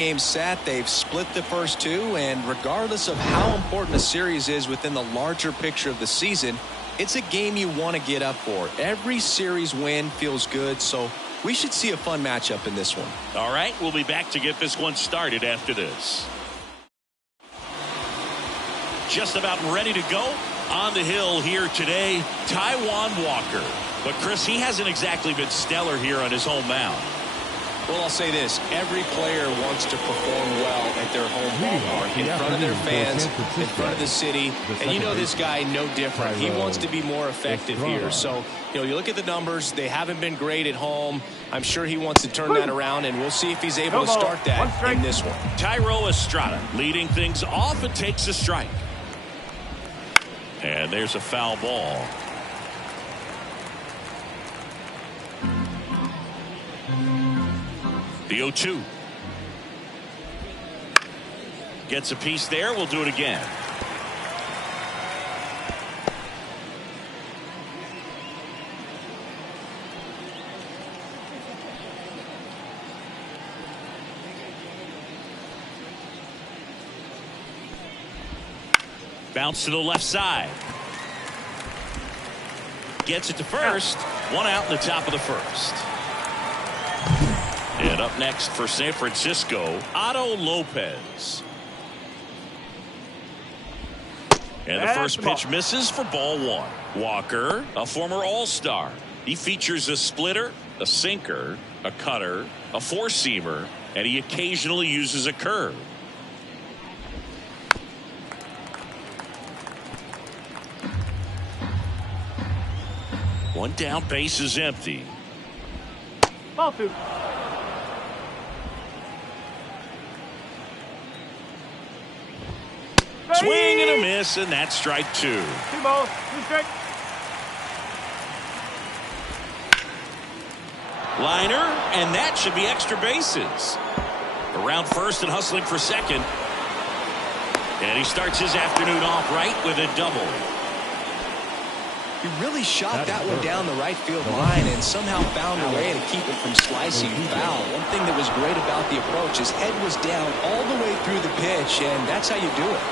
Game set, they've split the first two, and regardless of how important a series is within the larger picture of the season, it's a game you want to get up for. Every series win feels good, so we should see a fun matchup in this one. All right, we'll be back to get this one started after this. Just about ready to go on the hill here today, Taijuan Walker. But Chris, he hasn't exactly been stellar here on his home mound. Well, I'll say this. Every player wants to perform well at their home ballpark, in front of their fans, in front of the city. And you know this guy no different. He wants to be more effective here. So, you look at the numbers. They haven't been great at home. I'm sure he wants to turn that around, and we'll see if he's able to start that in this one. Thairo Estrada leading things off and takes a strike. And there's a foul ball. The 0-2. Gets a piece there. We'll do it again. Bounce to the left side. Gets it to first. One out in the top of the first. And up next for San Francisco, Otto Lopez. And the first pitch misses for ball one. Walker, a former All-Star. He features a splitter, a sinker, a cutter, a four-seamer, and he occasionally uses a curve. One down, base is empty. Ball two. Swing and a miss, and that's strike two. Two balls, two strikes. Liner, and that should be extra bases. Around first and hustling for second. And he starts his afternoon off right with a double. He really shot that one down the right field line and somehow found a way to keep it from slicing foul. One thing that was great about the approach, his head was down all the way through the pitch, and that's how you do it.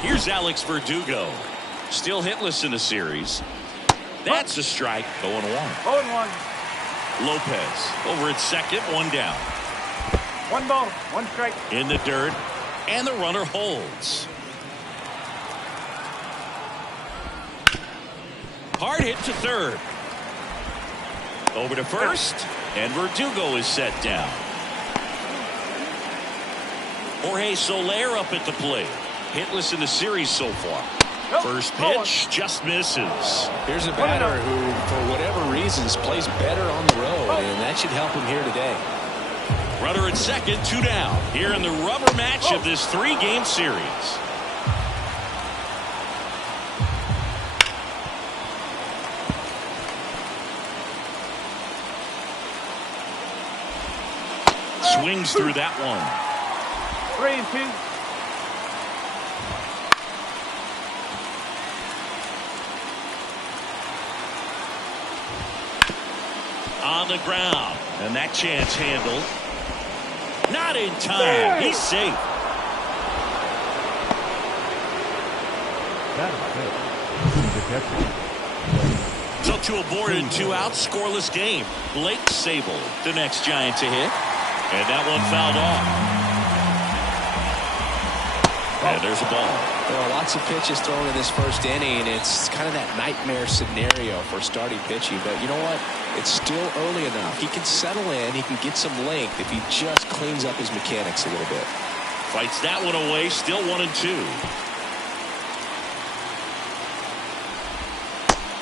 Here's Alex Verdugo. Still hitless in the series. That's a strike. 0-1. 0-1. Lopez over at second, one down. One ball, one strike. In the dirt, and the runner holds. Hard hit to third. Over to first, and Verdugo is set down. Jorge Soler up at the plate. Hitless in the series so far. First pitch just misses. Here's a batter who, for whatever reasons, plays better on the road, and that should help him here today. Runner at second, two down. Here in the rubber match of this three-game series. Swings through that one. 3-2. On the ground, and that chance handled. Not in time. He's safe. So to a board and two out, scoreless game. Blake Sable, the next Giant to hit. And that one fouled off. And there's a ball. There are lots of pitches thrown in this first inning. It's kind of that nightmare scenario for starting pitching. But you know what? It's still early enough. He can settle in. He can get some length if he just cleans up his mechanics a little bit. Fights that one away. Still 1-2.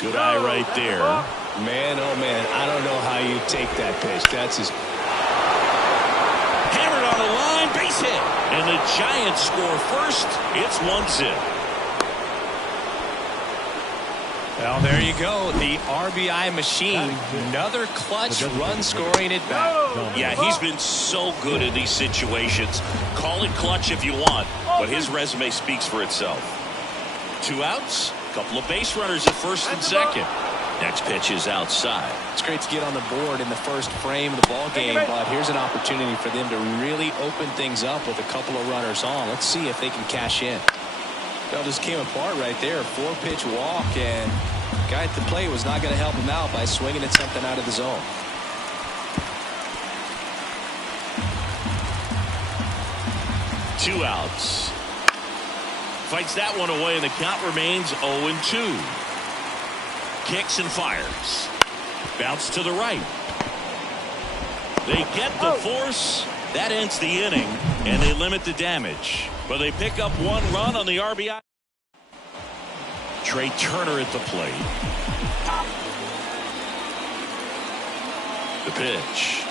Good eye right there. Man, oh man, I don't know how you take that pitch. That's his. Hammered on the line, base hit. And the Giants score first. It's 1-0. Well, there you go. The RBI machine. Another clutch run scoring at bat. Yeah, he's been so good in these situations. Call it clutch if you want, but his resume speaks for itself. Two outs, couple of base runners at first and second. Next pitch is outside. It's great to get on the board in the first frame of the ball game, but here's an opportunity for them to really open things up with a couple of runners on. Let's see if they can cash in. That just came apart right there. 4-pitch walk, and the guy at the plate was not going to help him out by swinging at something out of the zone. Two outs. Fights that one away, and the count remains 0-2. Kicks and fires. Bounce to the right. They get the force. That ends the inning, and they limit the damage. But they pick up 1 run on the RBI. Trey Turner at the plate. The pitch.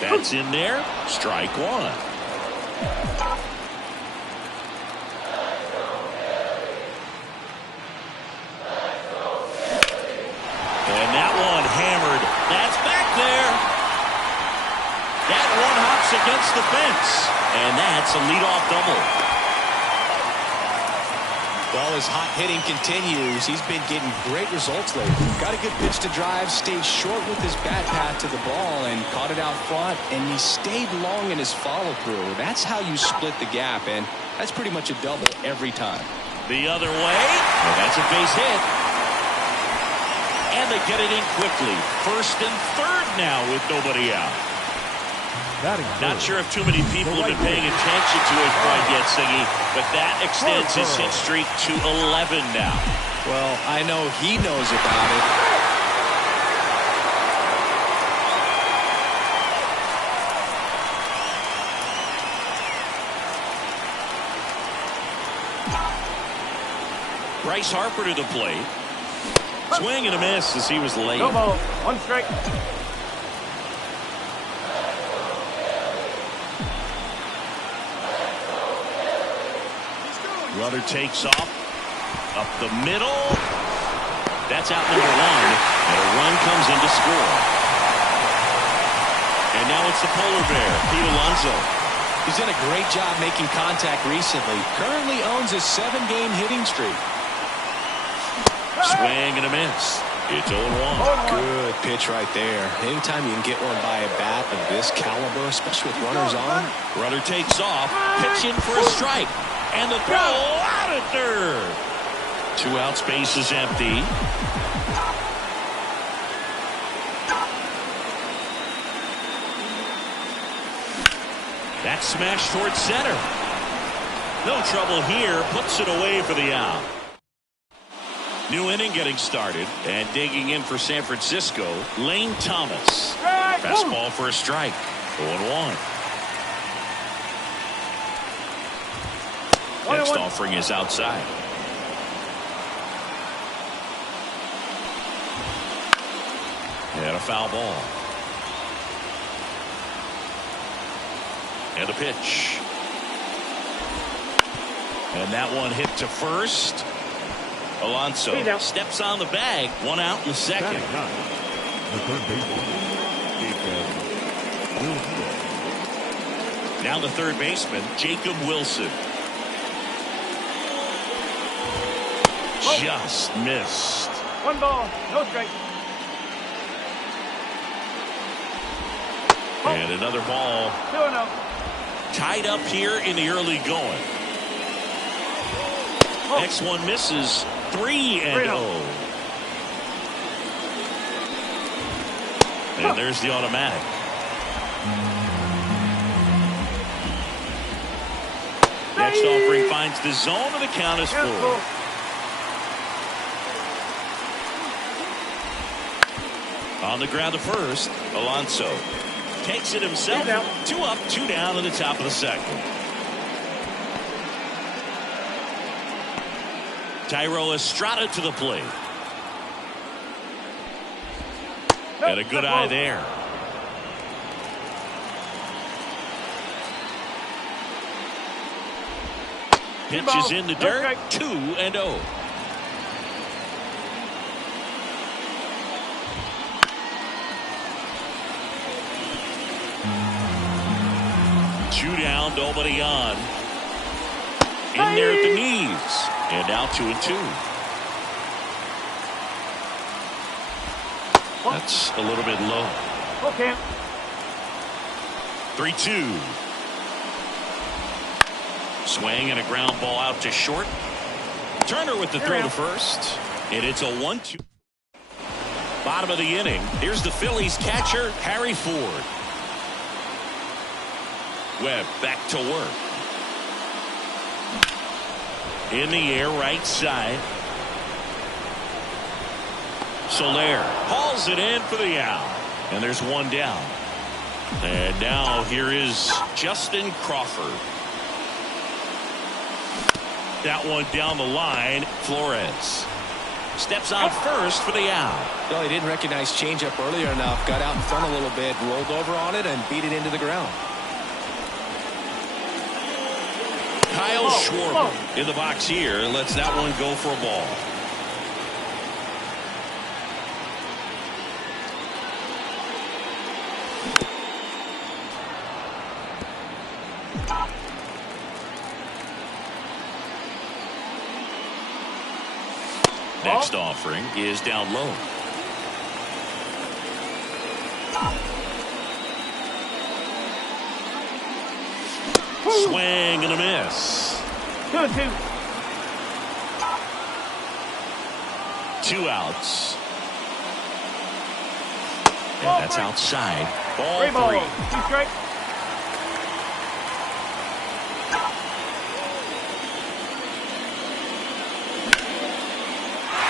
That's in there. Strike 1. And that one hammered. That's back there. That one hops against the fence. And that's a leadoff double. Well, his hot hitting continues. He's been getting great results lately. Got a good pitch to drive, stayed short with his bat path to the ball, and caught it out front, and he stayed long in his follow-through. That's how you split the gap, and that's pretty much a double every time. The other way, and that's a base hit. And they get it in quickly. First and third now with nobody out. Not sure if too many people have been paying attention to it quite yet, Siggy, but that extends his hit streak to 11 now. Well, I know he knows about it. Bryce Harper to the plate. Swing and a miss as he was late. No ball. 1 strike. Runner takes off. Up the middle. That's out number 1. And a run comes in to score. And now it's the polar bear, Pete Alonso. He's done a great job making contact recently. Currently owns a 7-game hitting streak. Swing and a miss. It's 0-1. Good pitch right there. Anytime you can get one by a bat of this caliber, especially with runners on. Runner takes off. Pitch in for a strike. And the throw out at third. 2 outs, base is empty. That's smashed towards center. No trouble here. Puts it away for the out. New inning getting started. And digging in for San Francisco, Lane Thomas. Fastball for a strike. 0-1. Next offering is outside. And a foul ball. And a pitch. And that one hit to first. Alonso steps on the bag. 1 out in the second. Now the third baseman, Jacob Wilson. Just missed. 1 ball. No strike. And another ball. 2-0. Tied up here in the early going. Next one misses. 3-0. And there's the automatic. Next offering finds the zone, and the count is full. On the ground to first, Alonso takes it himself. 2 up, 2 down in the top of the second. Thairo Estrada to the plate. And a good eye there. Pitch is in the dirt. 2-0. Two down, nobody on. In there at the knees. And now 2-2. That's a little bit low. Okay. 3-2. Swing and a ground ball out to short. Turner with the throw to first. And it's a 1-2. Bottom of the inning. Here's the Phillies catcher, Harry Ford. Webb back to work. In the air, right side. Soler hauls it in for the out. And there's one down. And now here is Justin Crawford. That one down the line. Flores steps on first for the out. Well, he didn't recognize changeup earlier enough. Got out in front a little bit, rolled over on it, and beat it into the ground. Kyle Schwarber in the box here. Lets that one go for a ball. Next offering is down low. Swing and a miss. 2-2. 2 outs. And that's outside. Ball 3. 2 strike.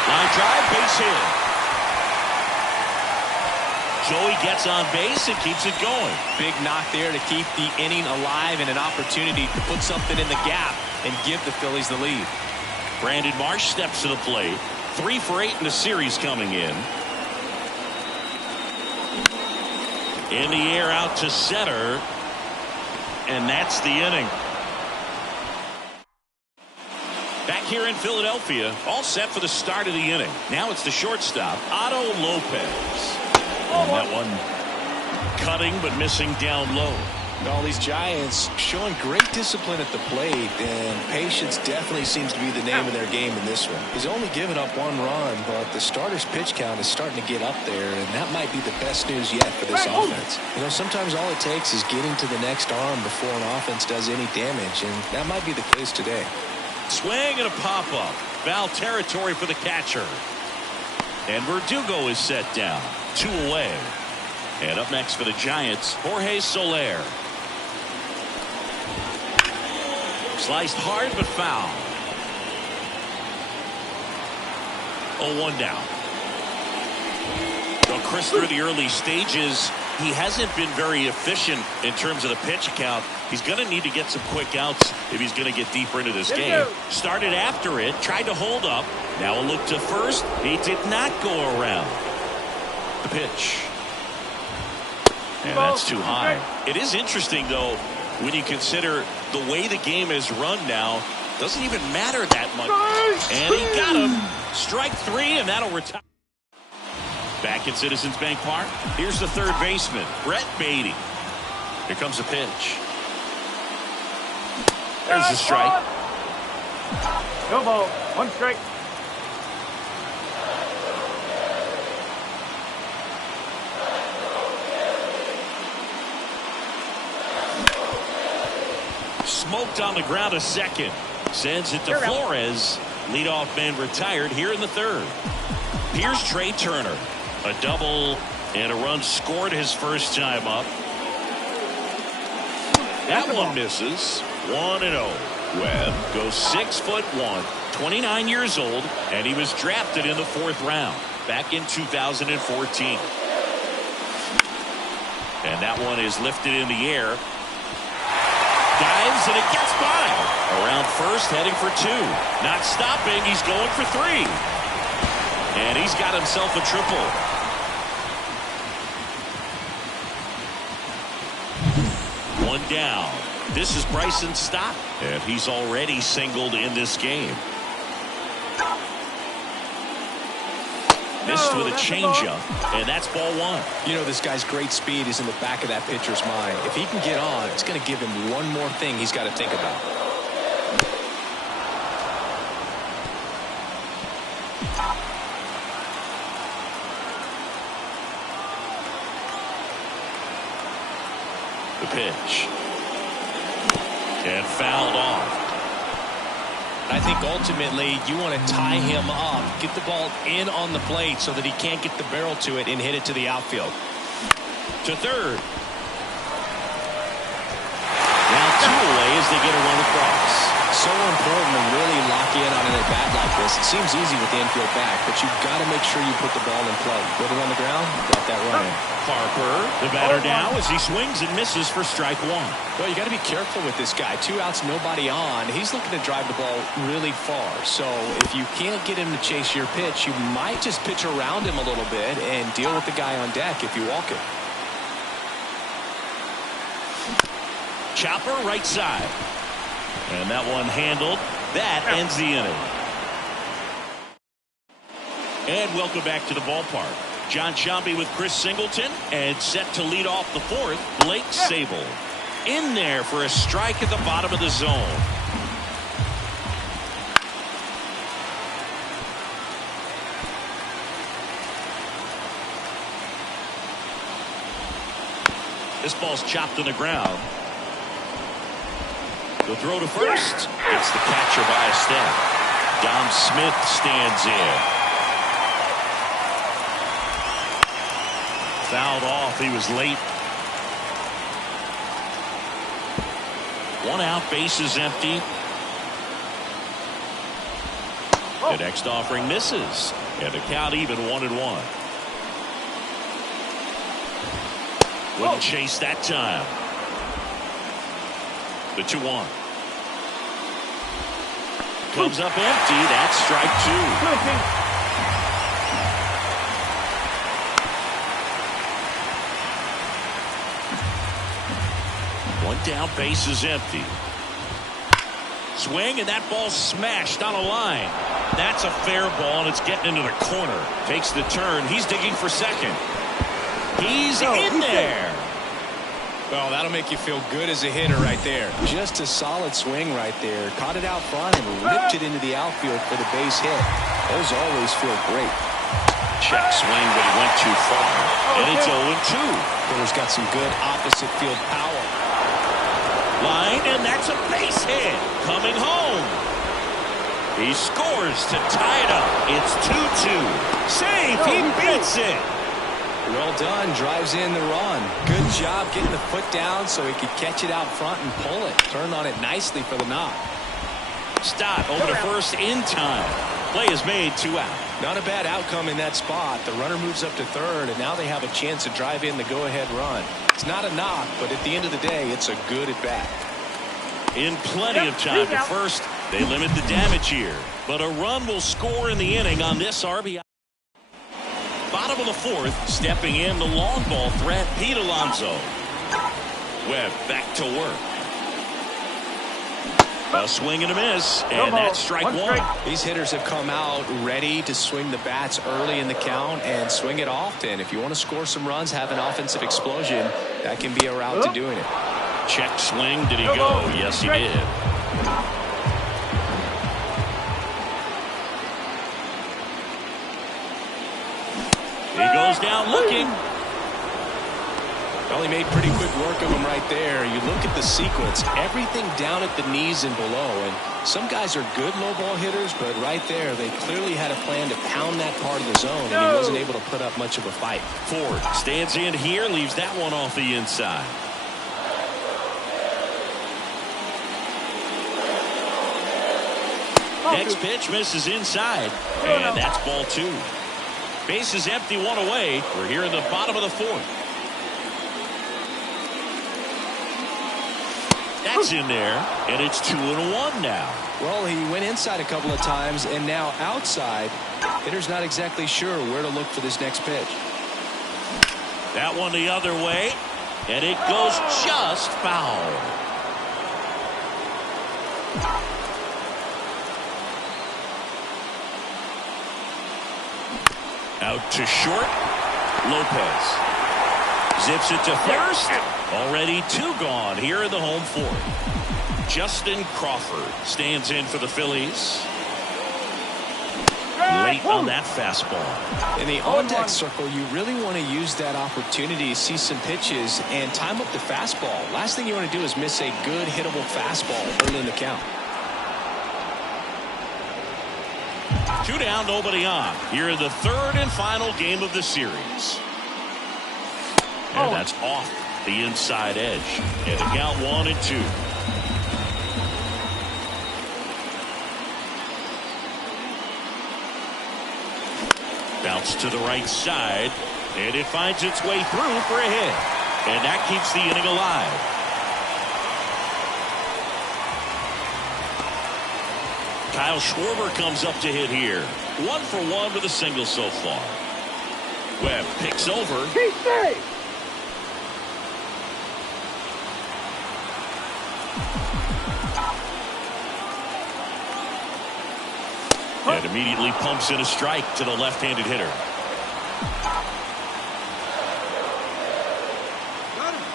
Line drive, base hit. Joey gets on base and keeps it going. Big knock there to keep the inning alive and an opportunity to put something in the gap and give the Phillies the lead. Brandon Marsh steps to the plate. 3 for 8 in the series coming in. In the air out to center. And that's the inning. Back here in Philadelphia, all set for the start of the inning. Now it's the shortstop, Otto Lopez. And that one cutting but missing down low. All these Giants showing great discipline at the plate, and patience definitely seems to be the name of their game in this one. He's only given up 1 run, but the starter's pitch count is starting to get up there, and that might be the best news yet for this offense. You know, sometimes all it takes is getting to the next arm before an offense does any damage, and that might be the case today. Swing and a pop-up. Foul territory for the catcher. And Verdugo is set down. 2 away. And up next for the Giants, Jorge Soler. Sliced hard but foul. 0-1 down. So Chris, through the early stages, he hasn't been very efficient in terms of the pitch count. He's going to need to get some quick outs if he's going to get deeper into this game. Started after it, tried to hold up. Now a look to first. He did not go around. The pitch. And that's too high. It is interesting, though, when you consider the way the game is run now. Doesn't even matter that much. And he got him. Strike 3, and that'll retire. Back at Citizens Bank Park, here's the third baseman, Brett Beatty. Here comes a pitch. There's the strike. No ball. 1 strike. Smoked on the ground a second. Sends it to Flores. Leadoff man retired here in the third. Here's Trey Turner. A double and a run scored his first time up. That one misses. 1-0. Webb goes 6'1", 29 years old, and he was drafted in the 4th round back in 2014. And that one is lifted in the air. Dives and it gets by. Around first, heading for 2. Not stopping. He's going for 3. And he's got himself a triple. One down. This is Bryson Stott, and he's already singled in this game. Missed with a changeup, and that's ball 1. You know, this guy's great speed is in the back of that pitcher's mind. If he can get on, it's going to give him one more thing he's got to think about. The pitch. And fouled off. I think ultimately you want to tie him up, get the ball in on the plate so that he can't get the barrel to it and hit it to the outfield. To third. Now 2 away as they get a run across. So important to really lock in on an at-bat like this. It seems easy with the infield back, but you've got to make sure you put the ball in play. Put it on the ground, got that run in. Harper, the batter now as he swings and misses for strike 1. Well, you got to be careful with this guy. 2 outs, nobody on. He's looking to drive the ball really far. So if you can't get him to chase your pitch, you might just pitch around him a little bit and deal with the guy on deck if you walk it. Chopper right side. And that one handled. That ends the inning. And welcome back to the ballpark. John Sciambi with Chris Singleton, and set to lead off the 4th, Blake Sabol. In there for a strike at the bottom of the zone. This ball's chopped to the ground. The throw to first. It's the catcher by a step. Dom Smith stands in. Fouled off. He was late. 1 out, bases empty. The next offering misses. And the count even 1-1. Wouldn't chase that time. The 2-1. Comes up empty. That's strike 2. One down, base is empty. Swing, and that ball's smashed on a line. That's a fair ball, and it's getting into the corner. Takes the turn. He's digging for second. He's in there. Well, that'll make you feel good as a hitter right there. Just a solid swing right there. Caught it out front and ripped it into the outfield for the base hit. Those always feel great. Check swing, but he went too far. And it's 0-2. Hitter's got some good opposite field power. Line, and that's a base hit. Coming home. He scores to tie it up. It's 2-2. Save. He beats it. Well done. Drives in the run. Good job getting the foot down so he could catch it out front and pull it. Turned on it nicely for the knock. Stott over to first in time. Play is made. 2 out. Not a bad outcome in that spot. The runner moves up to third, and now they have a chance to drive in the go-ahead run. It's not a knock, but at the end of the day, it's a good at-bat. In plenty of time to first, they limit the damage here. But a run will score in the inning on this RBI. Bottom of the 4th, stepping in the long ball threat, Pete Alonso. Webb back to work. A swing and a miss, and that's strike 1. These hitters have come out ready to swing the bats early in the count and swing it often. If you want to score some runs, have an offensive explosion, that can be a route to doing it. Check swing. Did he go? Yes, he did. He goes down looking. Well, he made pretty quick work of him right there. You look at the sequence, everything down at the knees and below. And some guys are good low ball hitters, but right there, they clearly had a plan to pound that part of the zone, and he wasn't able to put up much of a fight. Ford stands in here, leaves that one off the inside. Next pitch misses inside, and that's ball 2. Base is empty, 1 away. We're here in the bottom of the 4th. That's in there, and it's 2-1 now. Well, he went inside a couple of times, and now outside. Hitter's not exactly sure where to look for this next pitch. That one the other way, and it goes just foul. Out to short. Lopez zips it to first. Already 2 gone here in the home 4th. Justin Crawford stands in for the Phillies. Late on that fastball. In the on-deck circle, you really want to use that opportunity to see some pitches and time up the fastball. Last thing you want to do is miss a good hittable fastball early in the count. 2 down, nobody on. Here in the third and final game of the series. And that's off the inside edge. And the count 1-2. Bounce to the right side, and it finds its way through for a hit. And that keeps the inning alive. Kyle Schwarber comes up to hit here. 1 for 1 with a single so far. Webb picks over. And immediately pumps in a strike to the left-handed hitter.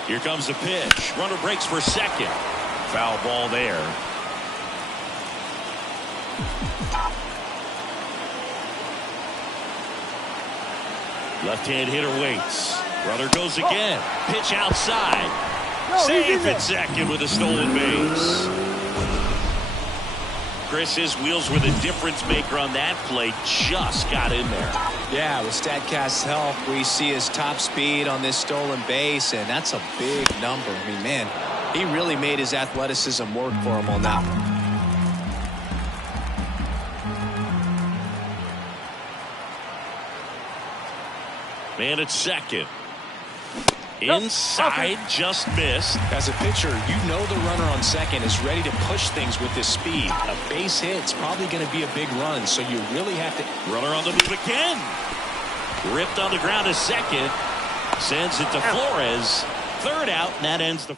Here comes the pitch. Runner breaks for second. Foul ball there. Left-hand hitter waits. Runner goes again. Pitch outside. Safe at second with a stolen base. Chris, his wheels were the difference maker on that play. Just got in there. Yeah, with StatCast's help, we see his top speed on this stolen base, and that's a big number. I mean, man, he really made his athleticism work for him on that one. Man at second. Inside, just missed. As a pitcher, you know the runner on second is ready to push things with this speed. A base hit's probably going to be a big run, so you really have to. Runner on the move again. Ripped on the ground at second. Sends it to Flores. Third out, and that ends the.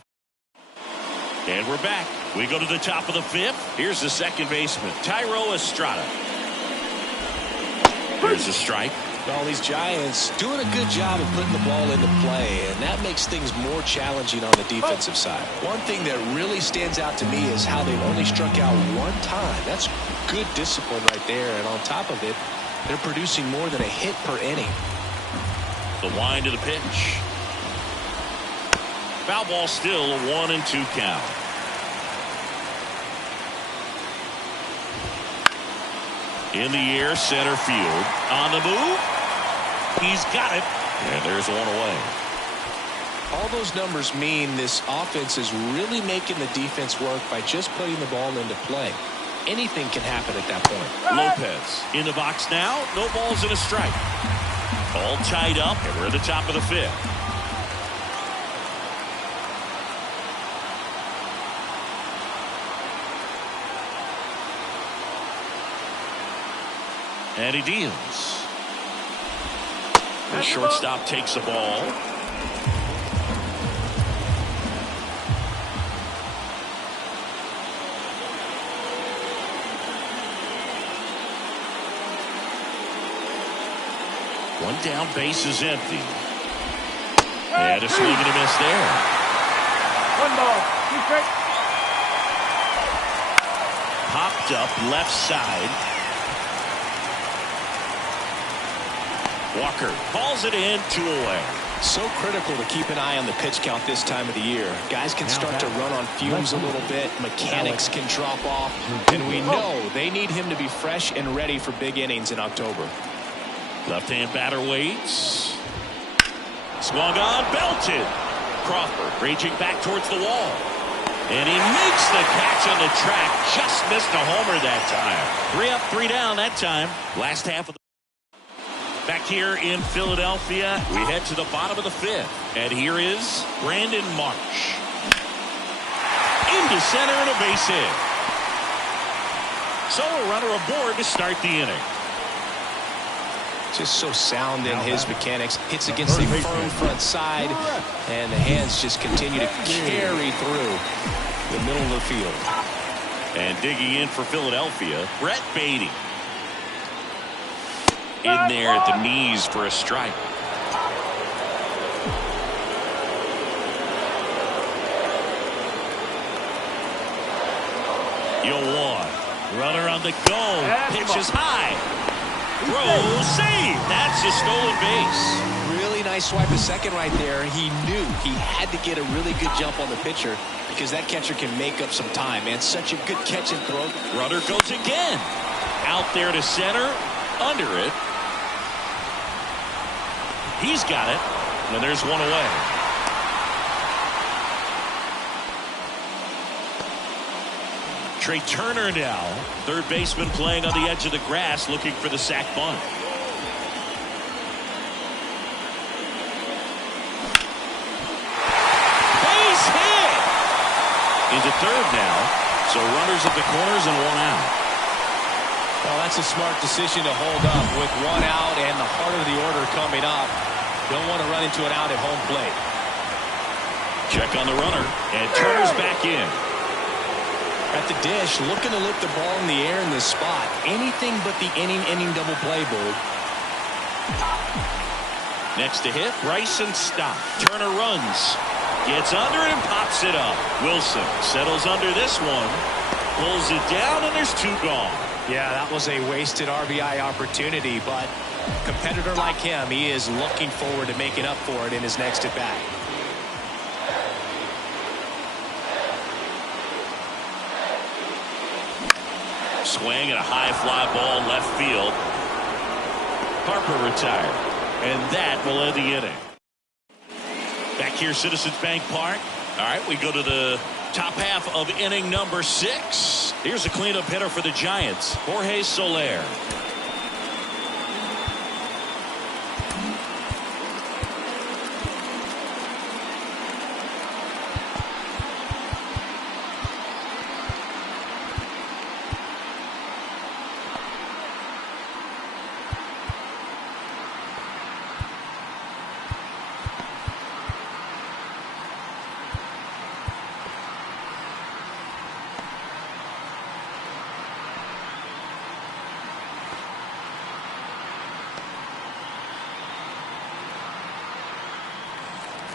And we're back. We go to the top of the fifth. Here's the second baseman, Thairo Estrada. Here's a strike. Well, these Giants doing a good job of putting the ball into play, and that makes things more challenging on the defensive side. One thing that really stands out to me is how they've only struck out one time. That's good discipline right there, and on top of it, they're producing more than a hit per inning. The wind of the pitch. Foul ball still, a 1-2 count. In the air, center field. On the move. He's got it. And there's one away. All those numbers mean this offense is really making the defense work by just putting the ball into play. Anything can happen at that point. Lopez in the box now. No balls and a strike. All tied up, and we're at the top of the fifth. And he deals. The shortstop takes the ball. One down, base is empty. And a swing and a miss there. 1 ball, 2 strikes. Popped up left side. Walker calls it in, 2 away. So critical to keep an eye on the pitch count this time of the year. Guys can start to run on fumes a little bit. Mechanics can drop off. And we know they need him to be fresh and ready for big innings in October. Left-hand batter waits. Swung on, belted. Crawford raging back towards the wall. And he makes the catch on the track. Just missed a homer that time. 3 up, 3 down that time. Last half of the. Back here in Philadelphia, we head to the bottom of the fifth. And here is Brandon Marsh. Into center and a base hit. So a runner aboard to start the inning. Just so sound in his mechanics. Hits against the firm front side, and the hands just continue to carry through the middle of the field. And digging in for Philadelphia, Brett Beatty. In there at the knees for a strike. You'll one. Runner on the go. Pitch is high. Throw, save. That's a stolen base. Really nice swipe of second right there. He knew he had to get a really good jump on the pitcher because that catcher can make up some time, man. Such a good catch and throw. Runner goes again. Out there to center. Under it. He's got it. And there's one away. Trey Turner now. Third baseman playing on the edge of the grass looking for the sac bunt. Base hit! Into third now. So runners at the corners and one out. Well, that's a smart decision to hold up with one out and the heart of the order coming up. Don't want to run into an out at home plate. Check on the runner, and Turner's back in. At the dish, looking to lift the ball in the air in this spot. Anything but the inning double play, Boog. Next to hit, Bryson Stott. Turner runs. Gets under it and pops it up. Wilson settles under this one. Pulls it down, and there's two gone. Yeah, that was a wasted RBI opportunity, but a competitor like him, he is looking forward to making up for it in his next at-bat. Swing and a high fly ball left field. Harper retired, and that will end the inning. Back here, Citizens Bank Park. All right, we go to the top half of inning number 6. Here's a cleanup hitter for the Giants, Jorge Soler.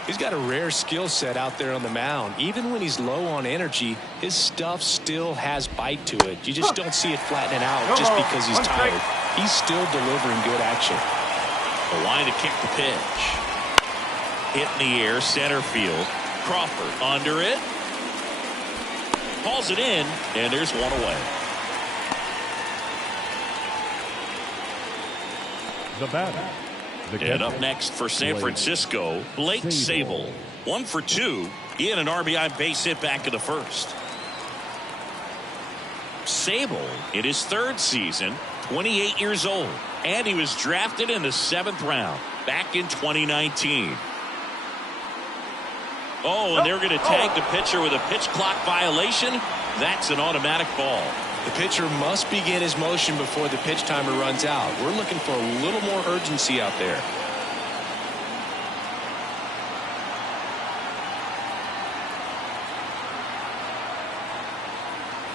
He's got a rare skill set out there on the mound. Even when he's low on energy, his stuff still has bite to it. You just don't see it flattening out just because he's tired. He's still delivering good action. The line to kick the pitch. Hit in the air, center field. Crawford under it. Hauls it in, and there's one away. The batter. And up next for San Francisco, Blake Sabol. 1 for 2. He had an RBI base hit back in the first. Sabol in his 3rd season, 28 years old, and he was drafted in the 7th round back in 2019. Oh, and they're going to tag the pitcher with a pitch clock violation. That's an automatic ball. The pitcher must begin his motion before the pitch timer runs out. We're looking for a little more urgency out there.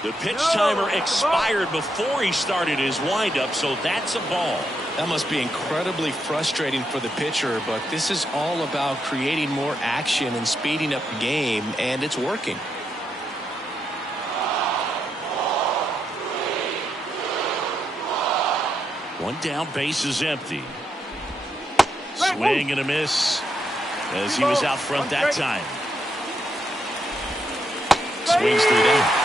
The pitch timer expired before he started his windup, so that's a ball. That must be incredibly frustrating for the pitcher, but this is all about creating more action and speeding up the game, and it's working. One down, base is empty. Swing and a miss as he was out front that time. Swings through that.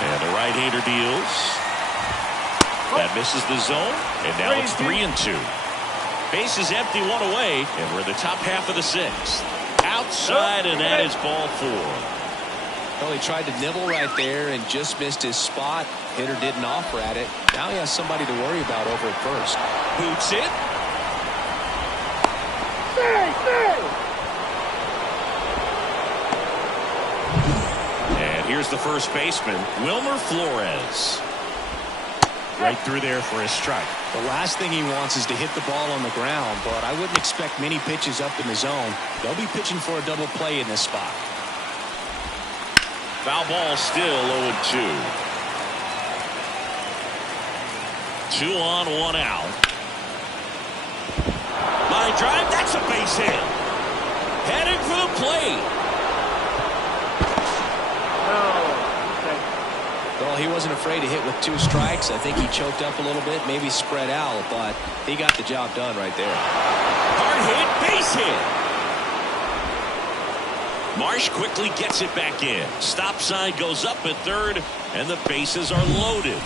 And the right-hander deals. That misses the zone, and now it's 3-2. Base is empty, one away, and we're in the top half of the 6th. Outside, and that is ball 4. Well, he tried to nibble right there and just missed his spot. Hitter didn't offer at it. Now he has somebody to worry about over at first. Boots it. And here's the first baseman, Wilmer Flores. Right through there for a strike. The last thing he wants is to hit the ball on the ground, but I wouldn't expect many pitches up in the zone. They'll be pitching for a double play in this spot. Foul ball, still 0-2. 2 on, 1 out. Line drive, that's a base hit. Heading for the plate. Well, Well, he wasn't afraid to hit with 2 strikes. I think he choked up a little bit, maybe spread out, but he got the job done right there. Hard hit, base hit. Marsh quickly gets it back in. Stop sign goes up at third, and the bases are loaded.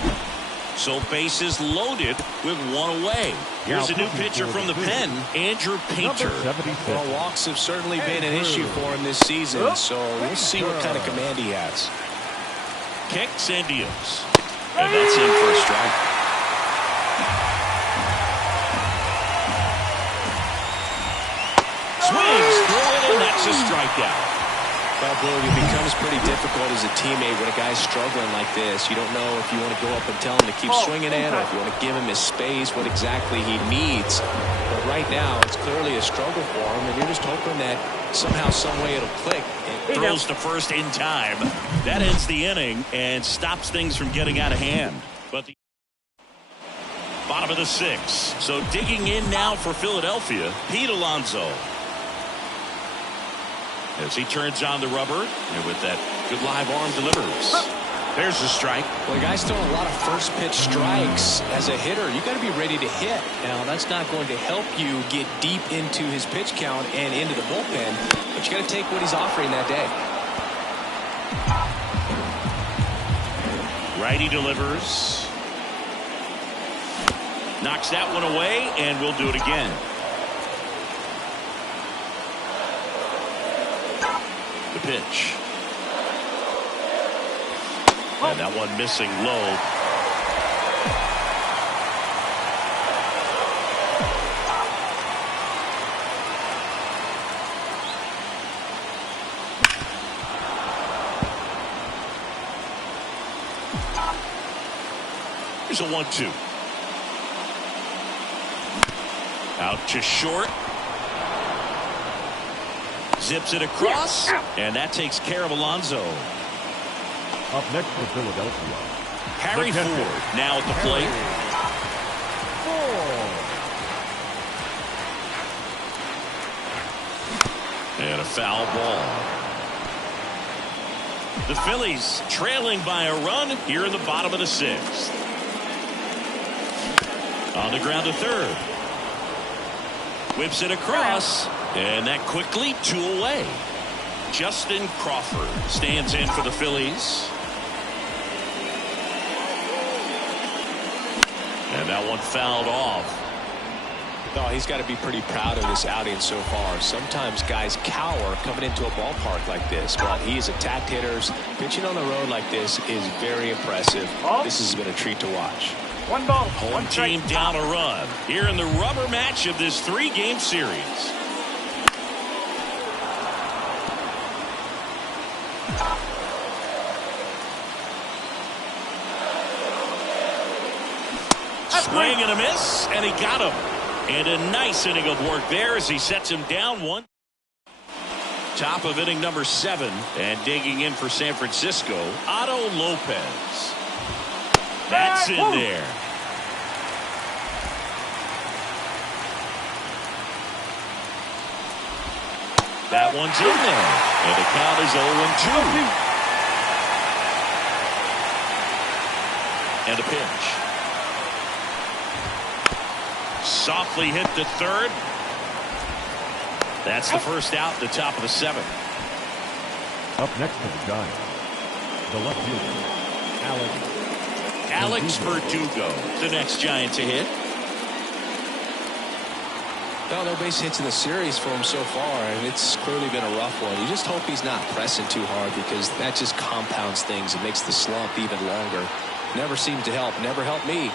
So bases loaded with 1 away. Here's a new pitcher from the pen, Andrew Painter. Well, walks have certainly been an issue for him this season, so we'll see what kind of command he has. Kicks and deals. And that's in for a strike. Swings through it, and that's a strikeout. Well, Boog, it becomes pretty difficult as a teammate when a guy's struggling like this. You don't know if you want to go up and tell him to keep swinging it, or if you want to give him his space, what exactly he needs. But right now, it's clearly a struggle for him, and you're just hoping that somehow, some way it'll click. Throws to first in time. That ends the inning and stops things from getting out of hand. But the bottom of the 6th. So digging in now for Philadelphia, Pete Alonso. As he turns on the rubber, and with that good live arm delivers. There's the strike. Well, the guy's throwing a lot of first pitch strikes. As a hitter, you got to be ready to hit. Now, that's not going to help you get deep into his pitch count and into the bullpen, but you got to take what he's offering that day. Righty delivers. Knocks that one away, and we'll do it again. The pitch. And that one missing low. Here's a 1-2. Out to short. Zips it across, and that takes care of Alonso. Up next for Philadelphia, Harry Ford now at the plate. And a foul ball. The Phillies trailing by a run here in the bottom of the 6th. On the ground to third. Whips it across. And that quickly 2 away. Justin Crawford stands in for the Phillies. And that one fouled off. Oh, he's got to be pretty proud of this outing so far. Sometimes guys cower coming into a ballpark like this, but he's attacked hitters. Pitching on the road like this is very impressive. This has been a treat to watch. 1 ball. Home team down a run here in the rubber match of this 3-game series. Swing and a miss, and he got him. And a nice inning of work there as he sets him down 1. Top of inning number 7, and digging in for San Francisco, Otto Lopez. That's in there. That one's in there, and the count is 0-2. And a pitch. Softly hit to third. That's the first out, the top of the 7th. up next for the Giants, the left fielder, Alex Verdugo, the next Giant to hit. Well, no base hits in the series for him so far, and it's clearly been a rough one. You just hope he's not pressing too hard, because that just compounds things. It makes the slump even longer. Never seems to help. Never helped me.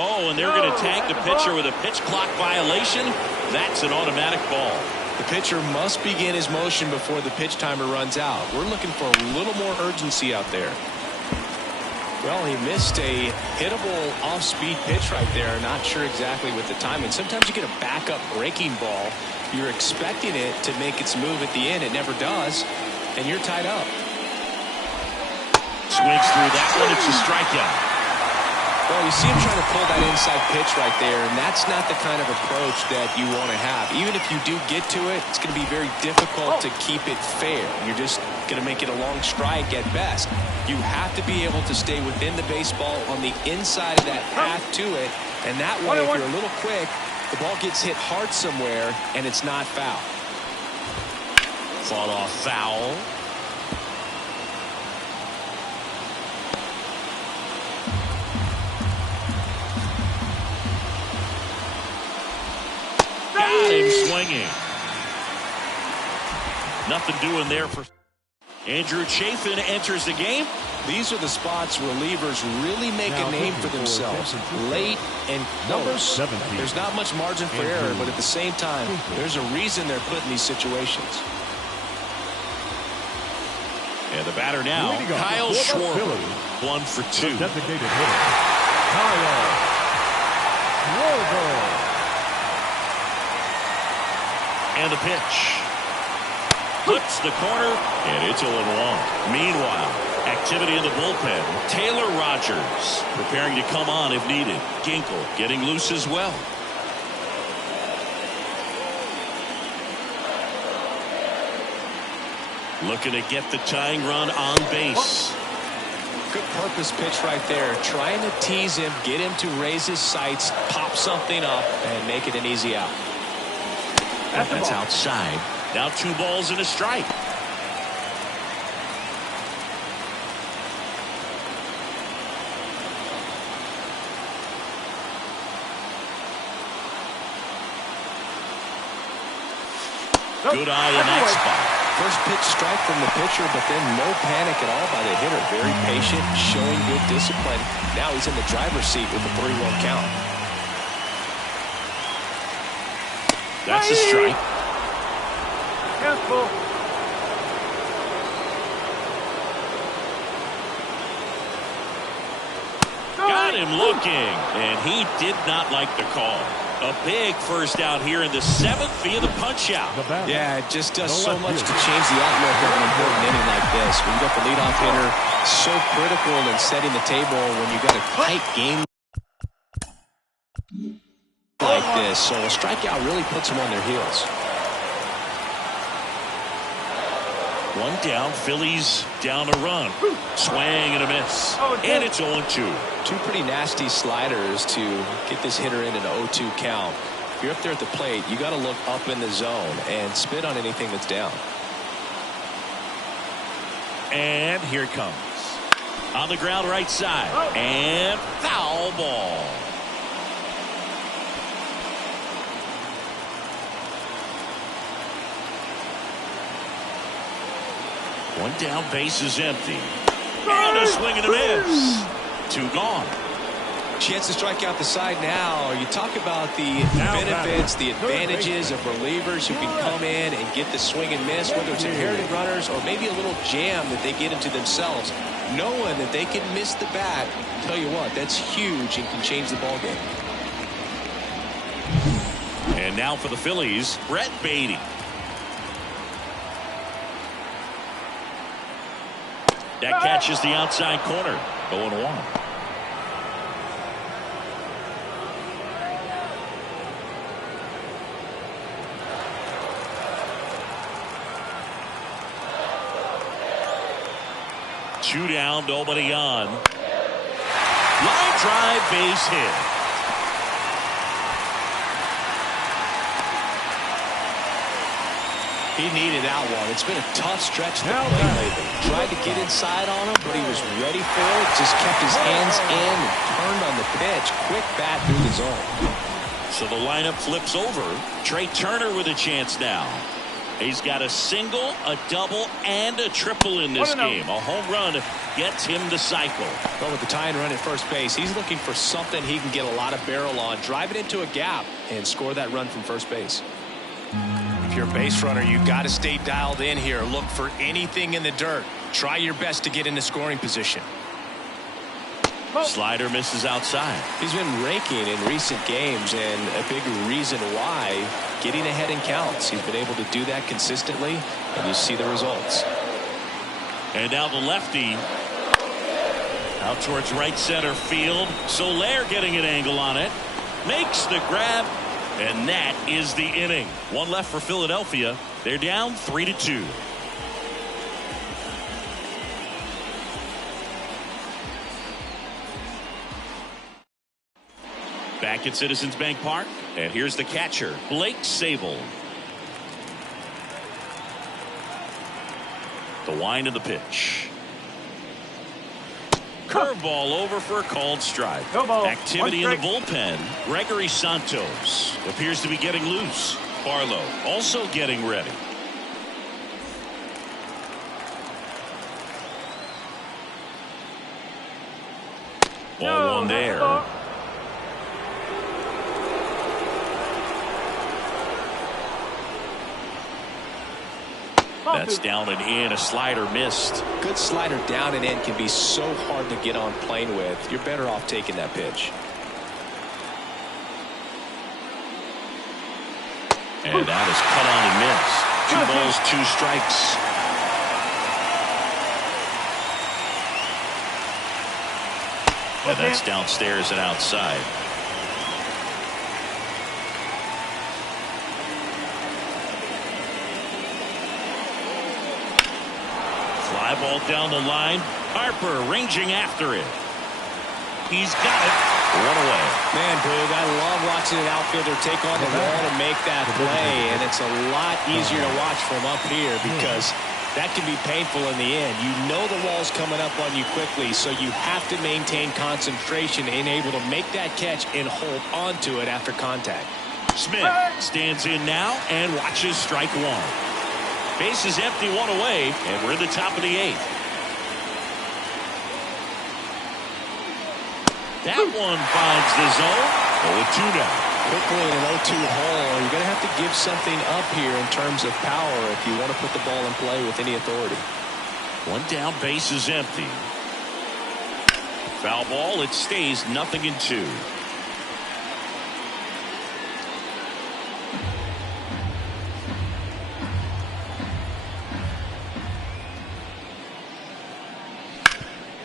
Oh, and they're going to tag the pitcher with a pitch clock violation. That's an automatic ball. The pitcher must begin his motion before the pitch timer runs out. We're looking for a little more urgency out there. Well, he missed a hittable off-speed pitch right there. Not sure exactly with the timing. Sometimes you get a backup breaking ball. You're expecting it to make its move at the end. It never does, and you're tied up. Swings through that one. It's a strikeout. Well, you see him trying to pull that inside pitch right there, and that's not the kind of approach that you want to have. Even if you do get to it, it's going to be very difficult to keep it fair. You're just going to make it a long strike at best. You have to be able to stay within the baseball on the inside of that path to it, and that way, if you're a little quick, the ball gets hit hard somewhere, and it's not foul. Fought off foul. Got him swinging. Nothing doing there for Andrew Chafin enters the game. These are the spots relievers really make a name for themselves. Late and close. There's not much margin for error, but at the same time, there's a reason they're put in these situations. And the batter now, Kyle Schwarber, 1 for 2. Designated hitter, Kyle Schwarber. And the pitch. Flips the corner, and it's 0-1. Meanwhile, activity in the bullpen. Taylor Rogers preparing to come on if needed. Ginkel getting loose as well. Looking to get the tying run on base. Good purpose pitch right there. Trying to tease him, get him to raise his sights, pop something up, and make it an easy out. That's outside. Now 2 balls and a strike. Good eye in that spot. First pitch strike from the pitcher, but then no panic at all by the hitter. Very patient, showing good discipline. Now he's in the driver's seat with the 3-1 count. That's a strike. Careful. Got him looking, and he did not like the call. A big first out here in the 7th via the punch out. Yeah, it just does so much to change the outlook of an important inning like this. When you got the leadoff hitter, so critical in setting the table when you got a tight game like this. So a strikeout really puts them on their heels. 1 down, Phillies down a run. Swing and a miss. And it's 0-2. 2 pretty nasty sliders to get this hitter in an 0-2 count. If you're up there at the plate, you got to look up in the zone and spit on anything that's down. And here it comes. On the ground right side. And foul ball. One down, base is empty. And a swing and a miss. 2 gone. Chance to strike out the side now. You talk about the benefits, the advantages of relievers who can come in and get the swing and miss, whether it's inherited runners or maybe a little jam that they get into themselves. Knowing that they can miss the bat, tell you what, that's huge and can change the ball game. And now for the Phillies, Brett Beatty. That catches the outside corner. 0-1. Two down, nobody on. Line drive, base hit. He needed that one. It's been a tough stretch to play lately. Tried to get inside on him, but he was ready for it. Just kept his hands in and turned on the pitch. Quick bat through the zone. So the lineup flips over. Trey Turner with a chance now. He's got a single, a double, and a triple in this game. A home run gets him the cycle. Well, with the tying run at first base, he's looking for something he can get a lot of barrel on. Drive it into a gap and score that run from first base. If you're a base runner, you've got to stay dialed in here. Look for anything in the dirt. Try your best to get into scoring position. Slider misses outside. He's been raking in recent games, and a big reason why, getting ahead in counts. He's been able to do that consistently, and you see the results. And now the lefty out towards right center field. Soler getting an angle on it. Makes the grab. And that is the inning. One left for Philadelphia. They're down 3-2. Back at Citizens Bank Park, and here's the catcher, Blake Sabol. The wind of the pitch. Curveball over for a called strike. No ball. Activity in the bullpen. Gregory Santos appears to be getting loose. Barlow also getting ready. Ball one there. That's down and in. A slider missed. Good slider down and in can be so hard to get on plane with. You're better off taking that pitch. And that is cut on and missed. 2 balls, 2 strikes. And that's downstairs and outside. Fly ball down the line. Harper ranging after it. He's got it. One away. Man, Boog, I love watching an outfielder take on the wall to make that play, and it's a lot easier to watch from up here because that can be painful in the end. You know the wall's coming up on you quickly, so you have to maintain concentration and able to make that catch and hold onto it after contact. Smith stands in now and watches strike one. Base is empty, 1 away, and we're in the top of the 8th. That one finds the zone. 0-2 now. Quickly in an 0-2 hole, you're going to have to give something up here in terms of power if you want to put the ball in play with any authority. 1 down, base is empty. Foul ball, it stays 0-2.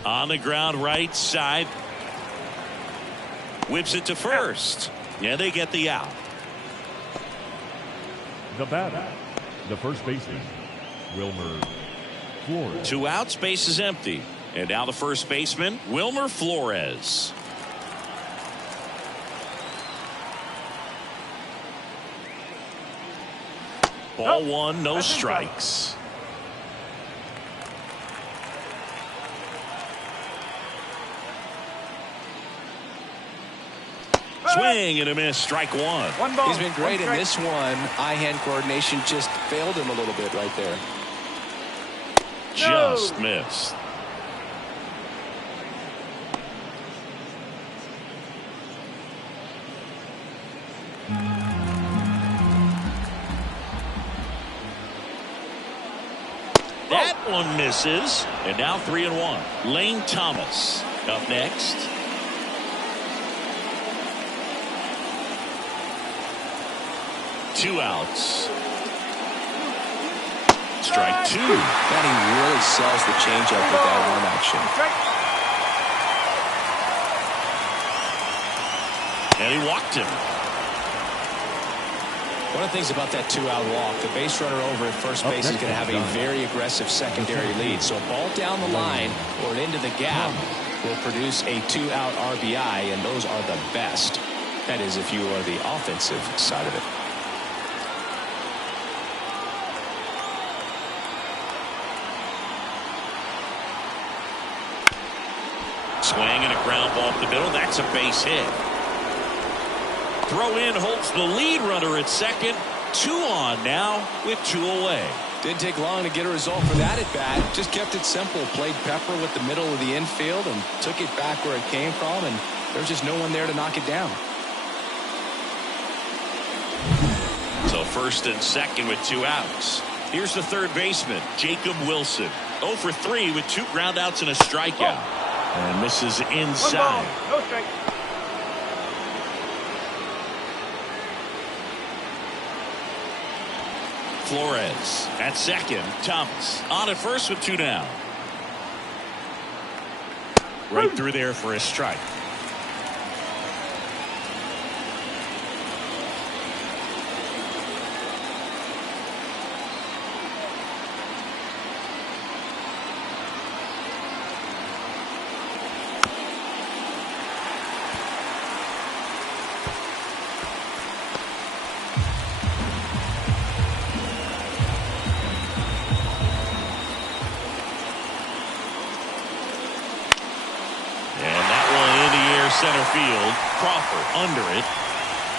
On the ground, right side. Whips it to first. Yeah, they get the out. The batter, the first baseman, Wilmer Flores. 2 outs, base is empty. And now the first baseman, Wilmer Flores. Ball 1, no strikes. Swing and a miss, strike 1. He's been great in this one. Eye-hand coordination just failed him a little bit right there. Just missed. That one misses. And now 3-1. Lane Thomas up next. Two outs. Strike 2. Man, he really sells the changeup with that arm action. And he walked him. One of the things about that 2-out walk, the base runner over at first base is going to have a very aggressive secondary lead. So a ball down the line or into the gap will produce a 2-out RBI, and those are the best. That is, if you are the offensive side of it. Swing and a ground ball up the middle. That's a base hit. Throw in holds the lead runner at second. 2 on now with 2 away. Didn't take long to get a result for that at bat. Just kept it simple. Played Pepper with the middle of the infield and took it back where it came from, and there's just no one there to knock it down. So first and second with 2 outs. Here's the third baseman, Jacob Wilson. 0 for 3 with 2 ground outs and a strikeout. And misses inside. No strike. Flores at second. Thomas on at first with 2 down. Right through there for a strike. center field. Crawford under it.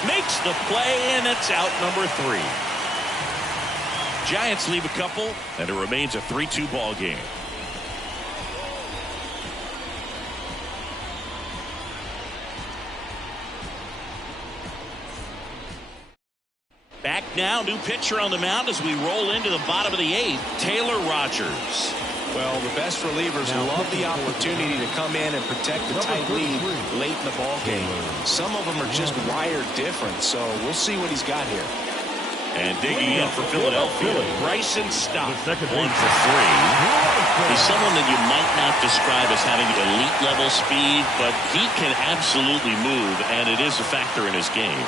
Makes the play, and it's out number 3. Giants leave a couple, and it remains a 3-2 ball game. Back now, new pitcher on the mound as we roll into the bottom of the 8th, Taylor Rogers. Well, the best relievers love the opportunity to come in and protect the tight lead late in the ball game. Some of them are just wired different, so we'll see what he's got here. And digging in for Philadelphia, Bryson Stott, 1 for 3. He's someone that you might not describe as having elite level speed, but he can absolutely move, and it is a factor in his game.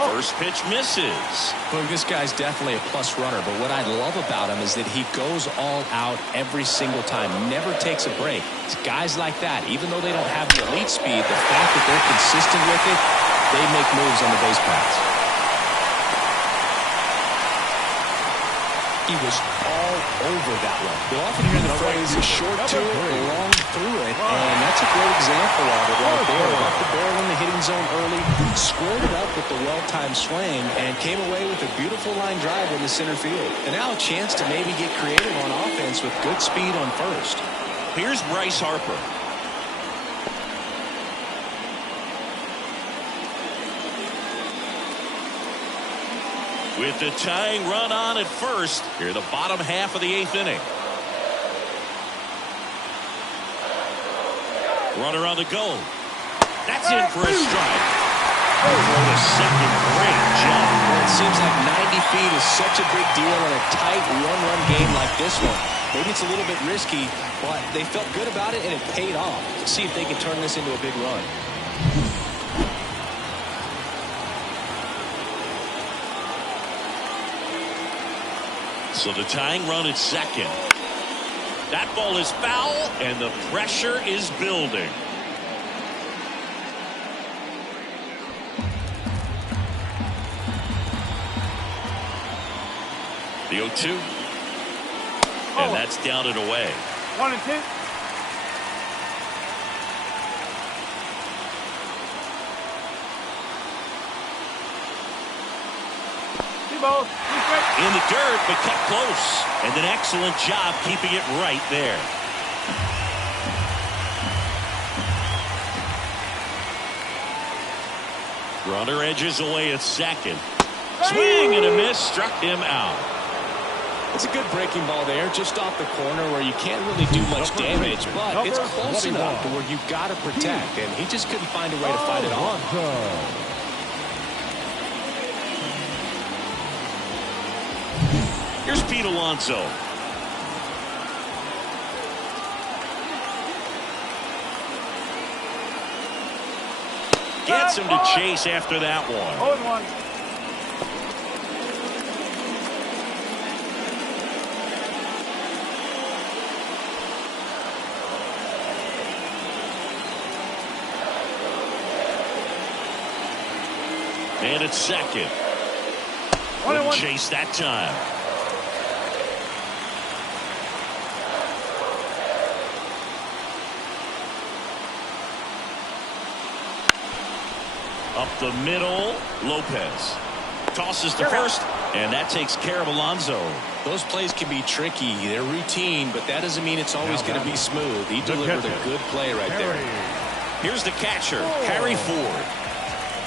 First pitch misses. Look, this guy's definitely a plus runner, but what I love about him is that he goes all out every single time, never takes a break. It's guys like that, even though they don't have the elite speed, the fact that they're consistent with it, they make moves on the base paths. He was all over that one. You'll often hear the phrase short to it, long through it, and that's a great example of it right there. Got the barrel in the hitting zone early, squared it up with the well-timed swing, and came away with a beautiful line drive in the center field. And now a chance to maybe get creative on offense with good speed on first. Here's Bryce Harper. With the tying run on at first, here the bottom half of the 8th inning. Runner on the go. That's in for a strike. Over the second, great job. Well, it seems like 90 feet is such a big deal in a tight one-run game like this one. Maybe it's a little bit risky, but they felt good about it and it paid off. Let's see if they can turn this into a big run. So the tying run at second. That ball is foul, and the pressure is building. The 0-2. And that's down and away. 1-2. In the dirt, but cut close. And an excellent job keeping it right there. Runner edges away at second. Swing and a miss, struck him out. It's a good breaking ball there, just off the corner where you can't really do much damage, but it's close enough to where you've got to protect, and he just couldn't find a way to fight it off. Here's Pete Alonso. Gets him to chase after that one. 0-1. And it's second. Wouldn't chase that time. Up the middle, Lopez tosses to first, and that takes care of Alonso. Those plays can be tricky. They're routine, but that doesn't mean it's always going to be smooth. He delivered a good play right there. Here's the catcher, Harry Ford.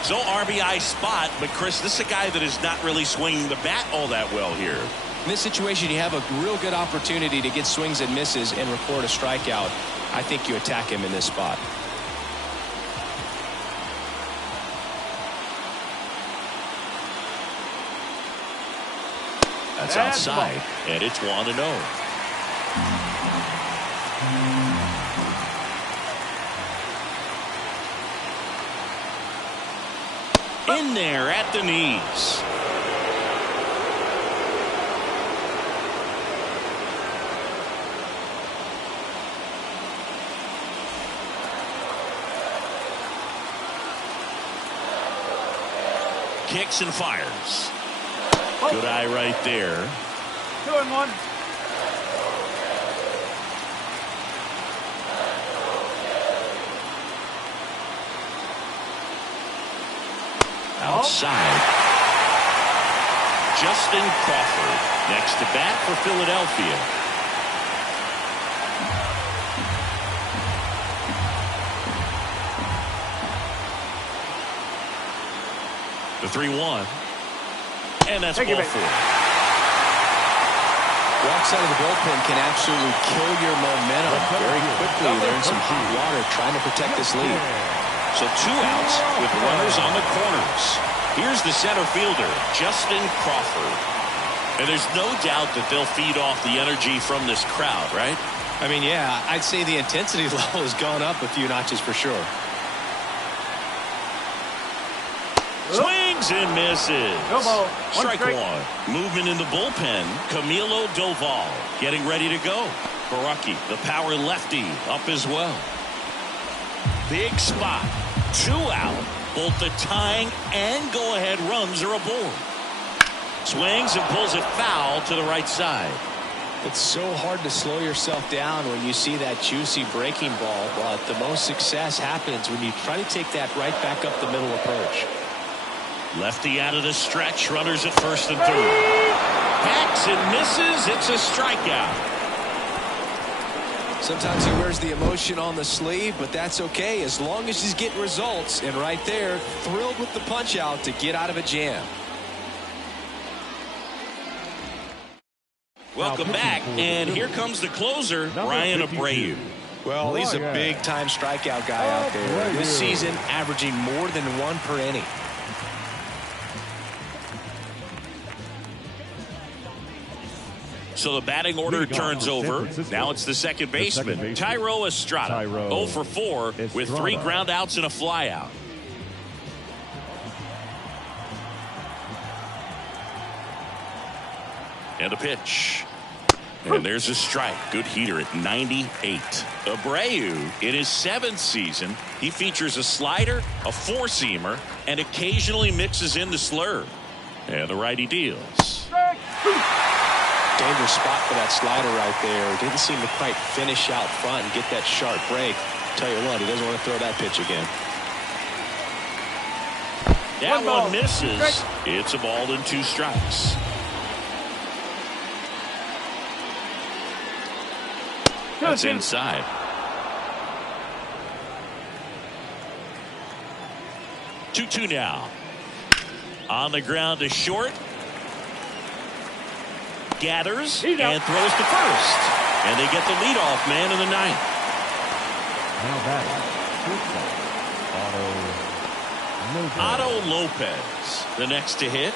So RBI spot, but Chris, this is a guy that is not really swinging the bat all that well here. In this situation, you have a real good opportunity to get swings and misses and record a strikeout. I think you attack him in this spot. That's outside, and it's 1-0. In there at the knees. Kicks and fires. Good eye right there. 2-1. outside. Justin Crawford next to bat for Philadelphia. The 3-1. And that's ball 4. Walks out of the bullpen can absolutely kill your momentum very quickly. They're in some hot water trying to protect this lead. So 2 outs with runners on the corners. Here's the center fielder, Justin Crawford. And there's no doubt that they'll feed off the energy from this crowd, right? I mean, yeah, I'd say the intensity level has gone up a few notches for sure. Swings and misses. No ball. Strike 1. Movement in the bullpen. Camilo Doval getting ready to go. Baraki, the power lefty, up as well. Big spot. 2 out. Both the tying and go-ahead runs are aboard. Swings and pulls it foul to the right side. It's so hard to slow yourself down when you see that juicy breaking ball, but the most success happens when you try to take that right back up the middle approach. Lefty out of the stretch. Runners at first and third. Hacks and misses. It's a strikeout. Sometimes he wears the emotion on the sleeve, but that's okay as long as he's getting results. And right there, thrilled with the punch out to get out of a jam. Welcome back, and here comes the closer, Ryan Abreu. Well, he's a big-time strikeout guy out there. This season, averaging more than 1 per inning. So the batting order turns over. Now it's the second baseman, Thairo Estrada. 0 for 4 with 3 ground outs and a flyout. And a pitch. And there's a strike. Good heater at 98. Abreu, in his 7th season, he features a slider, a 4-seamer, and occasionally mixes in the slurve. And the righty deals. Dangerous spot for that slider right there. Didn't seem to quite finish out front and get that sharp break. Tell you what, he doesn't want to throw that pitch again. That one misses. It's a ball and 2 strikes. That's inside. Two now. On the ground to short. Gathers and throws to first. And they get the leadoff man in the 9th. Now batting, Otto Lopez, the next to hit.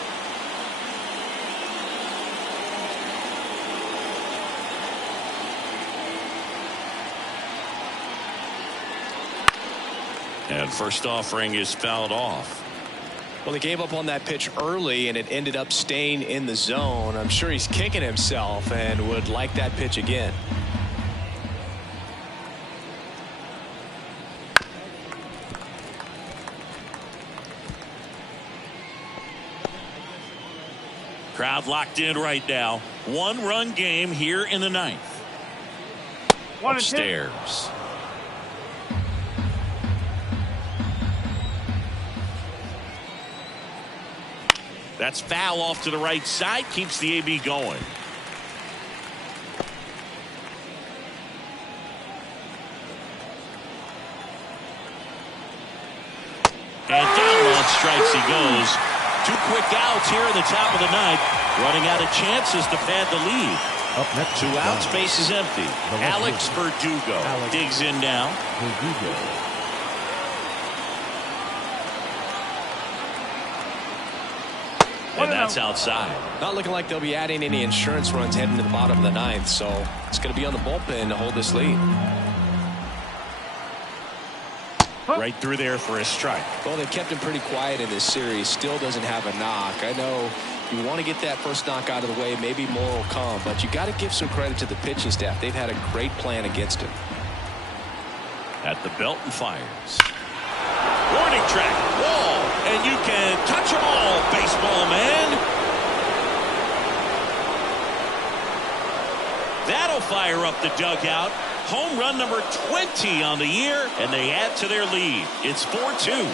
And first offering is fouled off. Well, he gave up on that pitch early, and it ended up staying in the zone. I'm sure he's kicking himself and would like that pitch again. Crowd locked in right now. 1-run game here in the 9th. Upstairs. That's foul off to the right side. Keeps the AB going. And down on strikes he goes. 2 quick outs here in the top of the 9th. Running out of chances to pad the lead. Up next, 2 outs, base is empty. Alex Verdugo digs in now. And that's outside. Not looking like they'll be adding any insurance runs heading to the bottom of the 9th, so it's going to be on the bullpen to hold this lead. Right through there for a strike. Well, they've kept him pretty quiet in this series. Still doesn't have a knock. I know you want to get that first knock out of the way. Maybe more will come, but you got to give some credit to the pitching staff. They've had a great plan against him. At the belt and fires. Warning track, wall, and you can touch them all, baseball man. That'll fire up the dugout. Home run number 20 on the year, and they add to their lead. It's 4-2.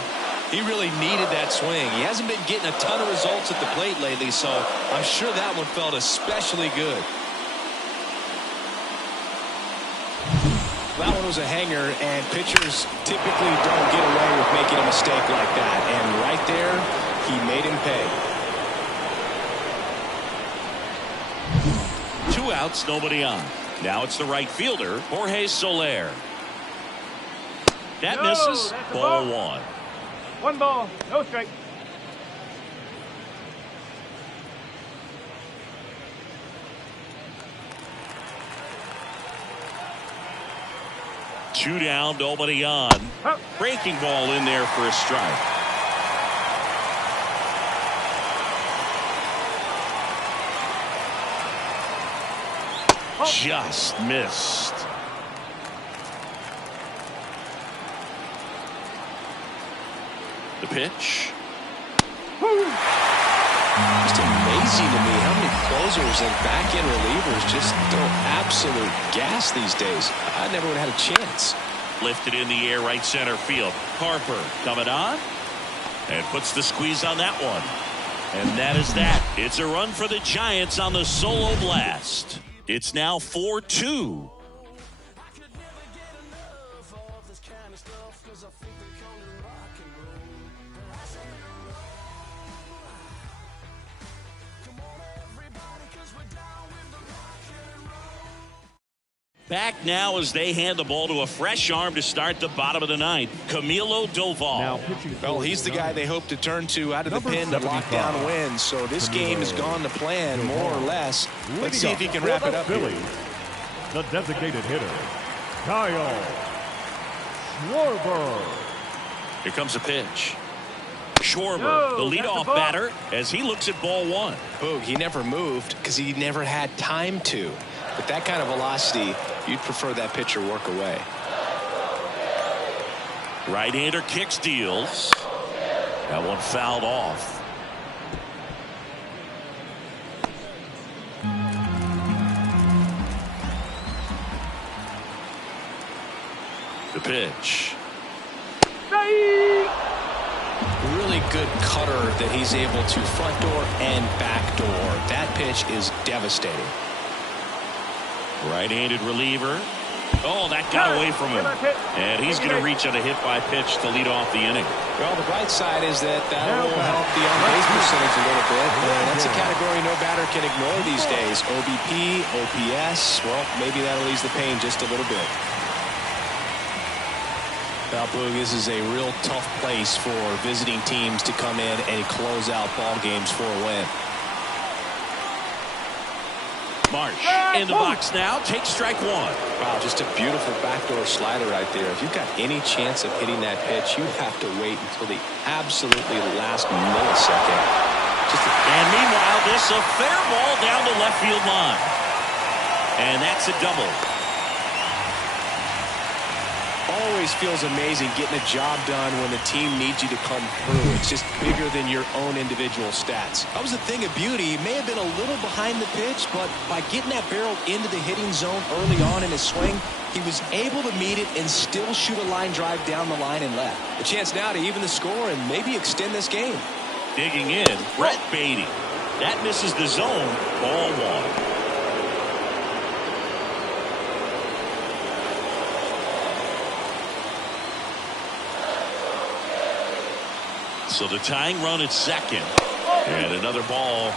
He really needed that swing. He hasn't been getting a ton of results at the plate lately, so I'm sure that one felt especially good. That one was a hanger, and pitchers typically don't get away with making a mistake like that. And right there, he made him pay. 2 outs, nobody on. Now it's the right fielder, Jorge Soler. That misses. Ball 1. 1 ball, no strike. Two down, nobody on. Breaking ball in there for a strike. Just missed. The pitch. Just amazing to me how many closers and back-end relievers just throw absolute gas these days. I never would have had a chance. Lifted in the air, right center field. Harper coming on and puts the squeeze on that one. And that is that. It's a run for the Giants on the solo blast. It's now 4-2. Back now as they hand the ball to a fresh arm to start the bottom of the ninth. Camilo Doval. Well, he's the guy they hope to turn to out of the pen to lock down wins. So this game has gone to plan, more or less. Let's see if he can wrap it up Phillies, the designated hitter, Kyle Schwarber. Here comes a pitch. Schwarber, the leadoff batter, as he looks at ball 1. Boog, he never moved because he never had time to. With that kind of velocity, you'd prefer that pitcher work away. Right-hander kicks, deals. That one fouled off. The pitch. Really good cutter that he's able to front door and back door. That pitch is devastating. Right-handed reliever. Oh, that got away from him. And he's going to reach on a hit by pitch to lead off the inning. Well, the bright side is that will help the on-base percentage a little bit. And that's a category no batter can ignore these days. OBP, OPS. Well, maybe that'll ease the pain just a little bit. Well, Boog, this is a real tough place for visiting teams to come in and close out ball games for a win. Marsh in the box now. Takes strike 1. Wow, just a beautiful backdoor slider right there. If you've got any chance of hitting that pitch, you have to wait until the absolutely last millisecond. And meanwhile, this a fair ball down the left field line. And that's a double. Always feels amazing getting a job done when the team needs you to come through. It's just bigger than your own individual stats. That was a thing of beauty. He may have been a little behind the pitch, but by getting that barrel into the hitting zone early on in his swing, he was able to meet it and still shoot a line drive down the line and left. A chance now to even the score and maybe extend this game. Digging in, Brett Beatty. That misses the zone. Ball 1. So the tying run at second. And another ball.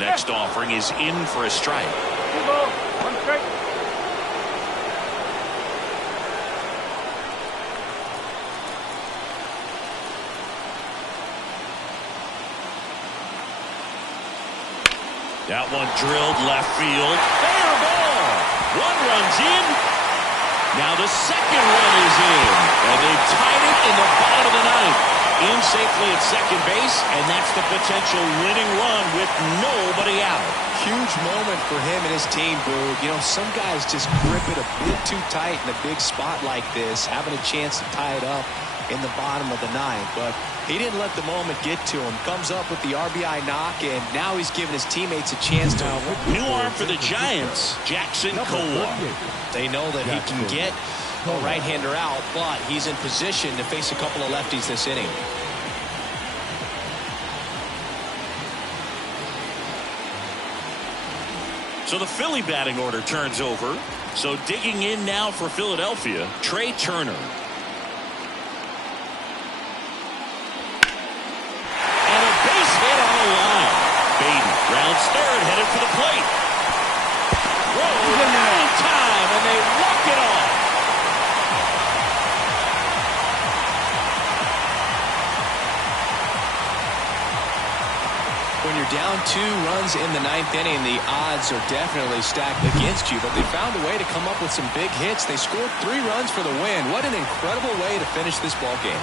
Next offering is in for a strike. 2 ball, 1 strike. That one drilled left field. Fair ball. 1 runs in. Now the second run is in. And they've tied it in the bottom of the ninth. In safely at second base. And that's the potential winning run with nobody out. Huge moment for him and his team, Boog. You know, some guys just grip it a bit too tight in a big spot like this. Having a chance to tie it up in the bottom of the ninth. But he didn't let the moment get to him. Comes up with the RBI knock, and now he's giving his teammates a chance to. New arm for the Giants, Jackson Kowar. They know that he can get a right-hander out, but he's in position to face a couple of lefties this inning. So the Philly batting order turns over. So digging in now for Philadelphia, Trey Turner. And a base hit on the line. Baden rounds third, headed for the plate. Rolled in time, and they walk it off. When you're down 2 runs in the ninth inning, the odds are definitely stacked against you, but they found a way to come up with some big hits. They scored 3 runs for the win. What an incredible way to finish this ball game.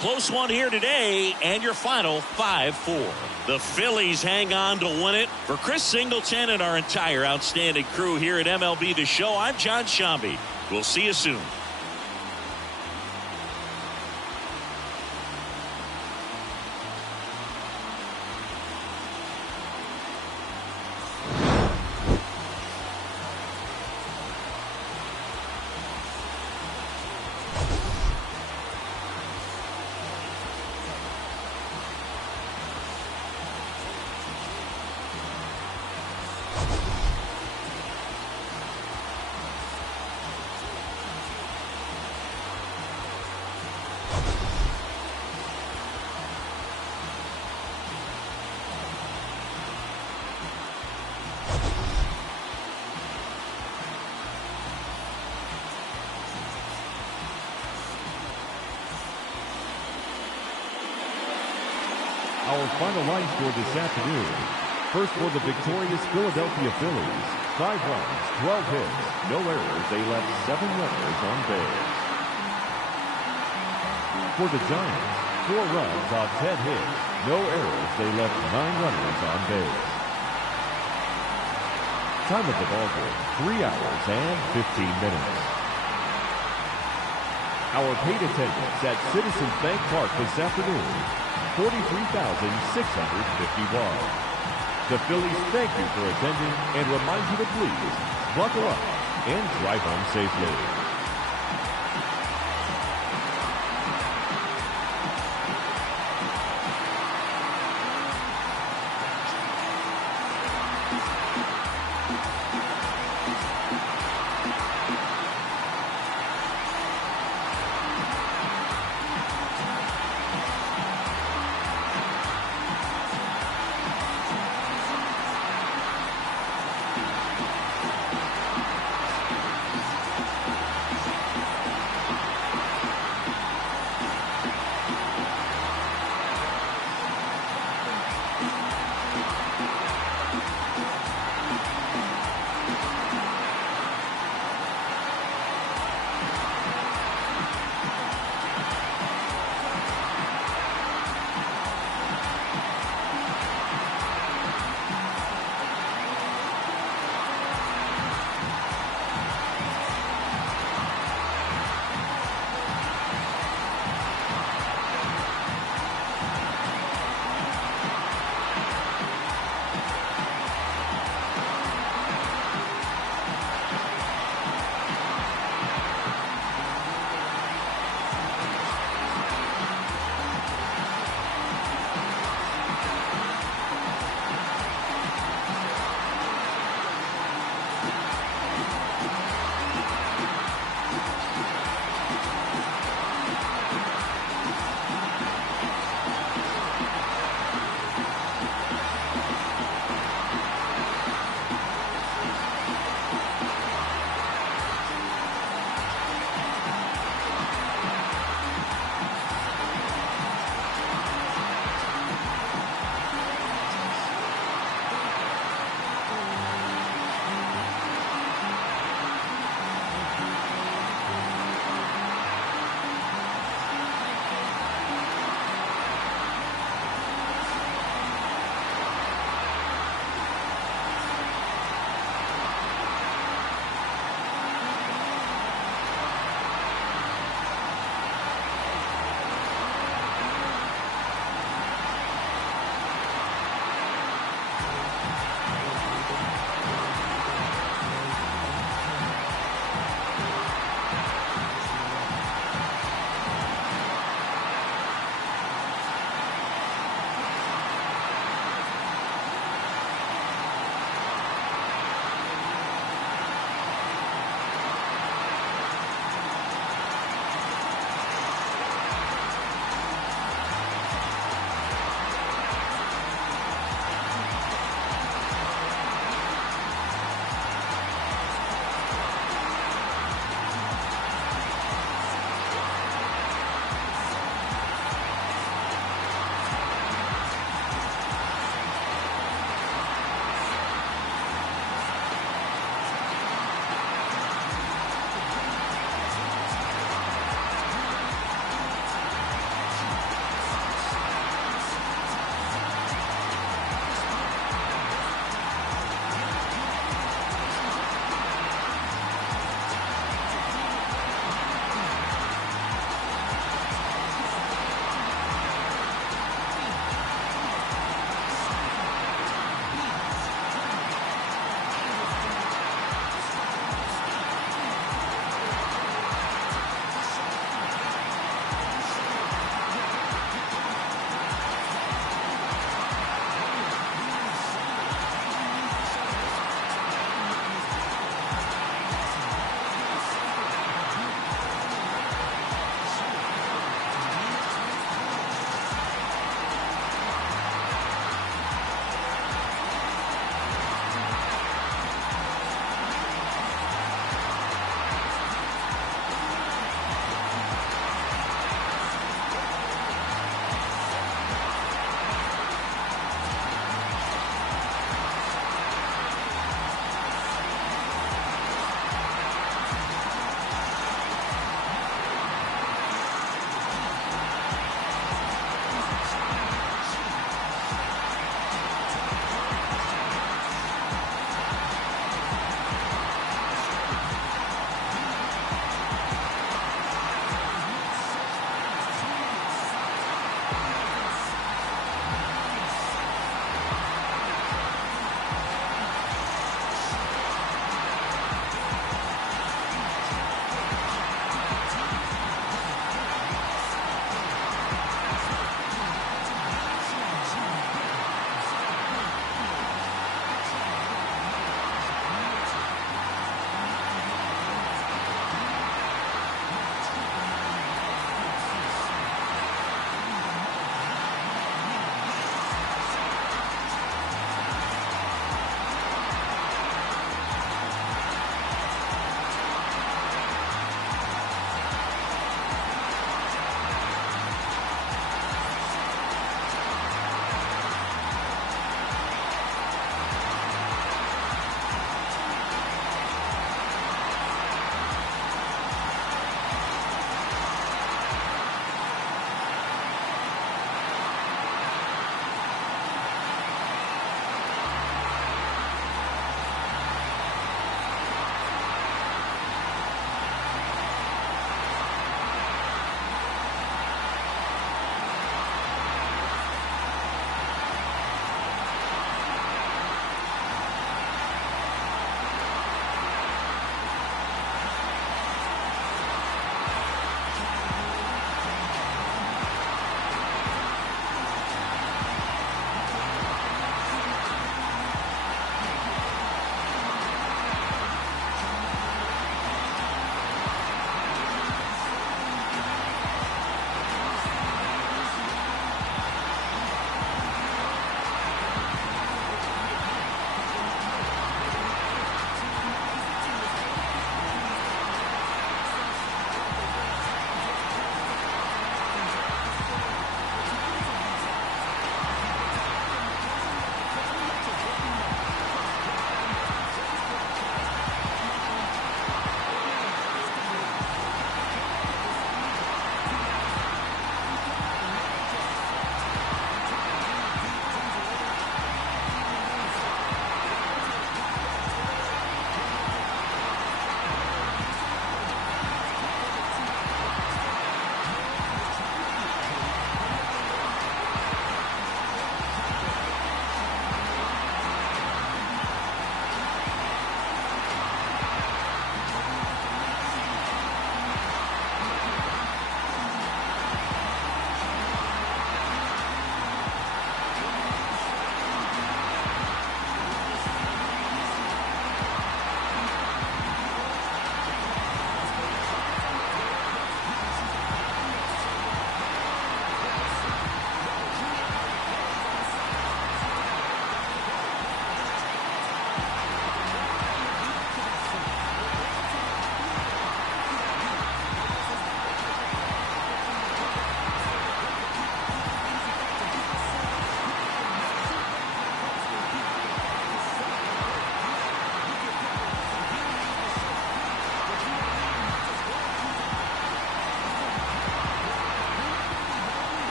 Close one here today, and your final 5-4. The Phillies hang on to win it. For Chris Singleton and our entire outstanding crew here at MLB The Show, I'm John Shambi. We'll see you soon. Our final line score this afternoon. First for the victorious Philadelphia Phillies. 5 runs, 12 hits, no errors. They left 7 runners on base. For the Giants, 4 runs on 10 hits, no errors. They left 9 runners on base. Time of the ball game, 3 hours and 15 minutes. Our paid attendance at Citizens Bank Park this afternoon, 43,651. The Phillies thank you for attending and remind you to please buckle up and drive home safely.